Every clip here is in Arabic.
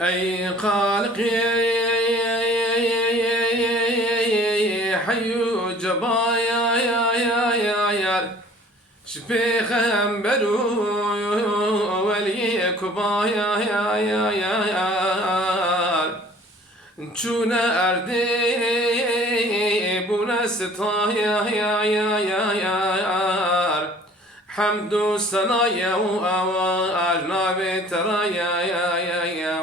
أي خالقي حي جبايا يا شبيخ أمبرو ولي كبايا يا چون أردي بونستايا يا حمد سنايا وأرناب ترايا يا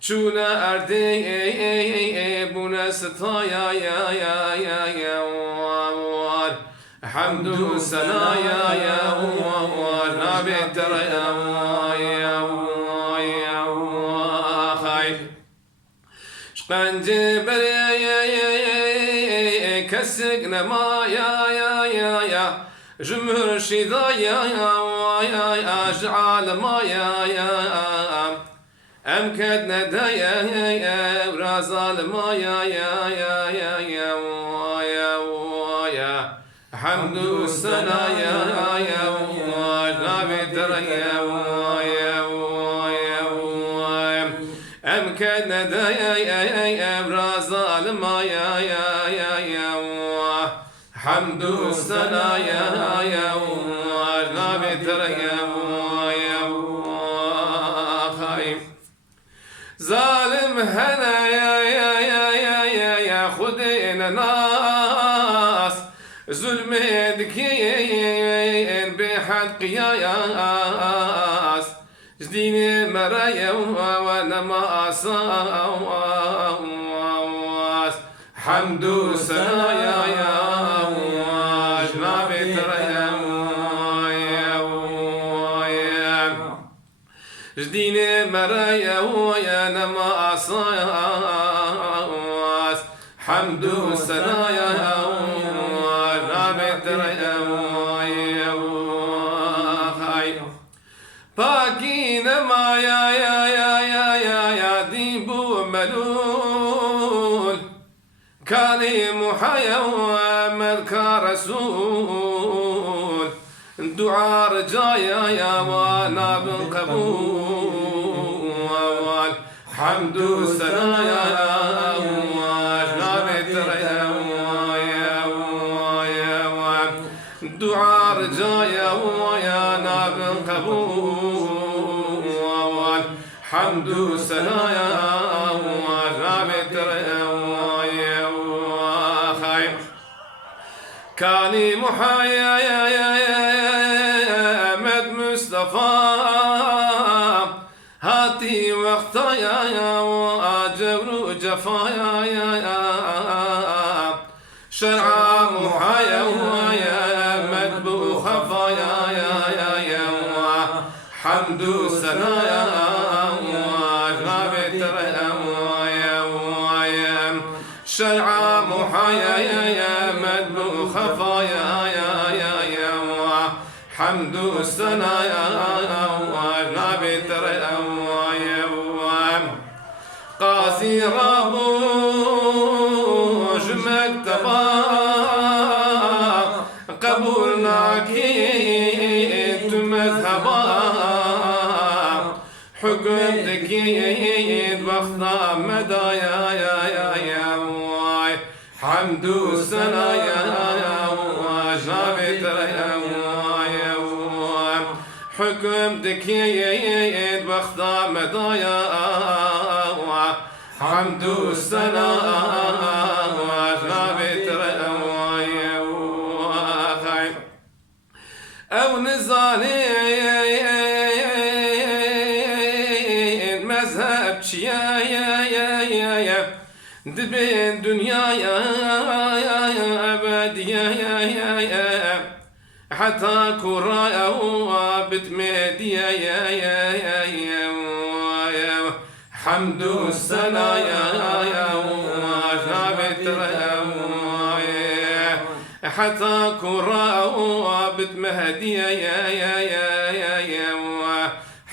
چون أردي بونستايا يا حمد سنايا يا وأرناب ترايا شقنج بري كسق نما يا جمهر شذا يا اجعل ما يا امكد ندايا ورازال ما يا حمد السنا يا ونبي دريا أمكن ندايا برازال ما يا حمد السنا يا ونبي دريا خايف ظالم هنا يا خدين ناس ظلم دكين بحق ياس جديني مرايا وانا ما أصاواس حمد سنايا يا جنابي تريا جديني مرايا وانا ما أصاواس حمد سنايا يا جنابي تريا باقين ما يا ديبو ملول كريم حيا وملك رسول دعاء رجايا يا وانا بالقبول حمد سنايا يا جنابي تريا دعاء رجايا ويا ناب القبول حمد سنايا وجنابي تريا خايف كاني محايا يا مد مصطفى هاتي وقتايا واجبر جفايا يا شرع محايا حمد سنايا وجنابي تريا شرع محايا يا مدبو خفايا يا حمد سنايا وجنابي تريا قاسي رابو مكتبا قبولنا كيت مذهبا حكم دكيد وقتا مدايا يا حمد سنايا وجنابي تريا حكم دكيد وقتا مدايا حمد السنا وجنابي تريا أو نزالي مذهب يا دبين دنيا يا أبدية يا حتى كرايا وبتمديا يا حمد السنا يا وجنابي تريا حتى كراء بتمهديا يا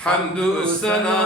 حمد السنا